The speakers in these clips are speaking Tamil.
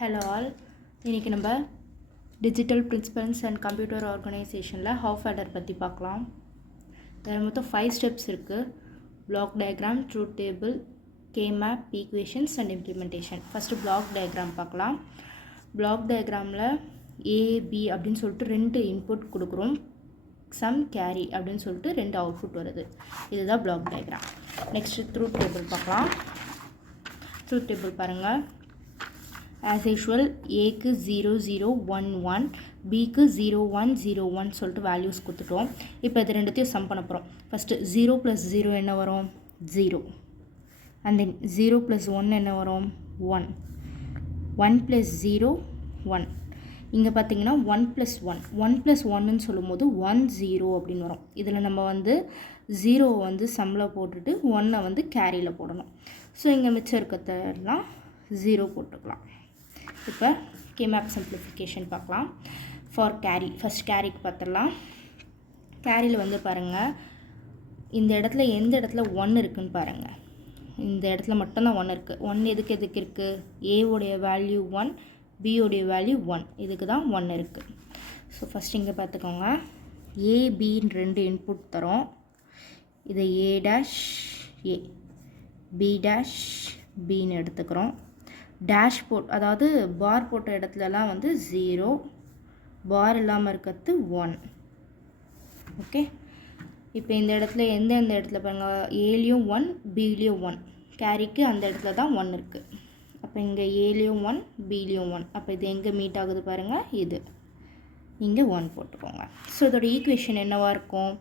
ஹலோ ஆல், இன்றைக்கி நம்ம டிஜிட்டல் பிரின்சிபல்ஸ் அண்ட் கம்ப்யூட்டர் ஆர்கனைசேஷனில் ஹாஃப் ஆர்டர் பற்றி பார்க்கலாம். இதில் மொத்தம் 5 ஸ்டெப்ஸ் இருக்குது. Block diagram, truth table, K-map, equations and implementation. First block diagram பார்க்கலாம். பிளாக் டயக்ராமில் ஏபி அப்படின்னு சொல்லிட்டு 2 இன்புட் கொடுக்குறோம். சம் கேரி அப்படின்னு சொல்லிட்டு 2 அவுட்புட் வருது. இதுதான் block diagram. Next truth table பார்க்கலாம். ட்ரூத் டேபிள் பாருங்கள். ஆஸ் யூஷுவல் ஏக்கு 0 0 1 1, பிக்கு 0 1 0 1 சொல்லிட்டு வேல்யூஸ் கொடுத்துட்டோம். இப்போ இது ரெண்டுத்தையும் சம் பண்ண போகிறோம். ஃபஸ்ட்டு 0 + 0 என்ன வரும்? 0. அண்ட் தென் 0 + 1 என்ன வரும்? 1. 1 + 0 1. இங்கே பார்த்தீங்கன்னா 1 + 1 1 + 1ன்னு சொல்லும்போது 1 0 அப்படின்னு வரும். இதில் நம்ம வந்து 0 வந்து சம்மில் போட்டுட்டு 1 வந்து கேரியில் போடணும். ஸோ இங்கே மிச்சம் இருக்கிறதெல்லாம் 0 போட்டுக்கலாம். இப்போ K-map சிம்பிளிஃபிகேஷன் பார்க்கலாம். ஃபார் கேரி, ஃபஸ்ட் கேரிக்கு பார்த்துடலாம். கேரியில் வந்து பாருங்கள், இந்த இடத்துல எந்த இடத்துல 1 இருக்குதுன்னு பாருங்கள். இந்த இடத்துல மட்டும்தான் 1 இருக்குது. 1 எதுக்கு இருக்குது? ஏவோடைய வேல்யூ 1, பியோடைய வேல்யூ 1, இதுக்கு தான் 1 இருக்குது. ஸோ ஃபஸ்ட் இங்கே பார்த்துக்கோங்க. ஏபின்னு 2 இன்புட் தரோம். இதை A' B' எடுத்துக்கிறோம். டேஷ் அதாவது பார் போட்ட இடத்துலலாம் வந்து 0, பார் இல்லாமல் இருக்கிறது 1. ஓகே, இப்போ இந்த இடத்துல எந்த இடத்துல பாருங்கள், ஏலையும் 1, பிலையும் 1. கேரிக்கு அந்த இடத்துல தான் 1 இருக்குது. அப்போ இங்கே ஏலையும் 1, பிலையும் 1. அப்போ இது எங்கே மீட் ஆகுது பாருங்கள், இது இங்கே 1 போட்டுக்கோங்க. ஸோ இதோட ஈக்குவேஷன் என்னவாக இருக்கும்?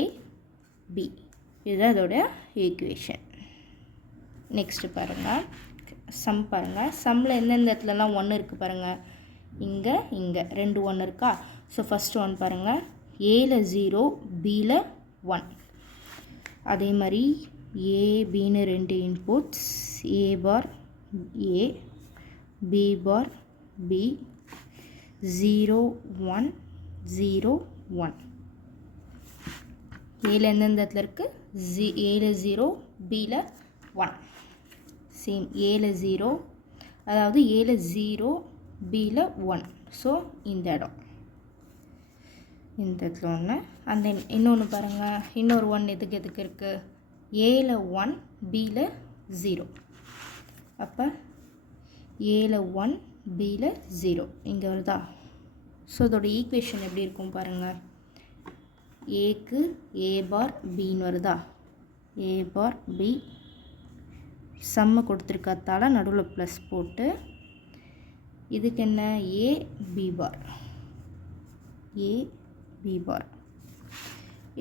AB. இதுதான் இதோட ஈக்குவேஷன். நெக்ஸ்ட்டு பாருங்கள், சம் பாருங்கள். சம்மில் எந்தெந்த இடத்துலலாம் 1 இருக்குது பாருங்கள். இங்கே 2 1 இருக்கா? ஸோ ஃபஸ்ட்டு 1 பாருங்கள், ஏல 0, பியில் 1. அதே மாதிரி ஏபின்னு 2 இன்புட்ஸ், ஏ பார் ஏ, பி பார் பி, 0 1 0 1. ஏல எந்தெந்த இடத்துல இருக்குது? ஏல 0, பியில் 1. சேம் ஏல 0, அதாவது ஏல 0, பியில் 1. ஸோ இந்த இடம், இந்த இடத்துல 1. அண்ட் தென் இன்னொன்று பாருங்கள், இன்னொரு 1 எதுக்கு இருக்குது? ஏல 1, பியில் 0. அப்போ ஏல 1, பியில் 0 இங்கே வருதா? ஸோ இதோட ஈக்குவேஷன் எப்படி இருக்கும் பாருங்கள். ஏக்கு ஏ பார் பின்னு வருதா? ஏ பார் பி, சம்மு கொடுத்துருக்கத்தால நடுவில் ப்ளஸ் போட்டு, இதுக்கு என்ன? ஏ பி பார், ஏ பி பார்.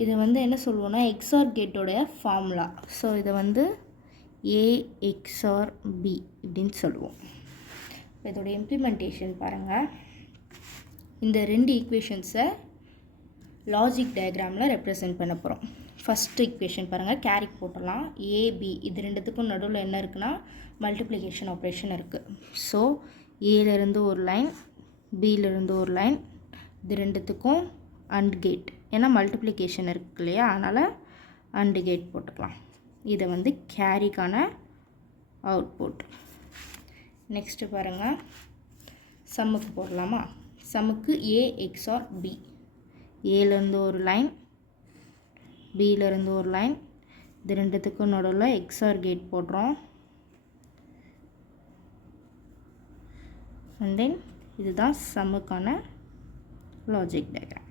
இது வந்து என்ன சொல்லுவோன்னா எக்ஸார் கேட்டோடைய ஃபார்முலா. ஸோ இதை வந்து ஏ எக்ஸார் பி இப்படின்னு சொல்லுவோம். இதோடைய இம்ப்ளிமெண்டேஷன் பாருங்கள். இந்த 2 ஈக்குவேஷன்ஸை லாஜிக் டயக்ராமில் ரெப்ரசன்ட் பண்ண போகிறோம். ஃபஸ்ட் ஈக்குவேஷன் பாருங்கள், கேரிக்கு போட்டலாம். ஏபி இது ரெண்டுத்துக்கும் நடுவில் என்ன இருக்குன்னா மல்டிப்ளிகேஷன் ஆப்ரேஷன் இருக்குது. ஸோ ஏலேருந்து ஒரு லைன், பியிலேருந்து ஒரு லைன், இது ரெண்டுத்துக்கும் அண்ட் கேட். ஏன்னா மல்டிப்ளிகேஷன் இருக்கு இல்லையா, அதனால் அண்டு கேட் போட்டுக்கலாம். இதை வந்து கேரிக்கான அவுட்புட். நெக்ஸ்ட்டு பாருங்கள், சம்முக்கு போடலாமா? சம்முக்கு ஏ எக்ஸார் பி, ஏலேருந்து ஒரு லைன், பியிலேருந்து ஒரு லைன், இது ரெண்டுத்துக்கும் நடுவில் எக்ஸார் கேட் போடுறோம். அண்ட் தென் இதுதான் சம்முக்கான லாஜிக் டயக்ராம்.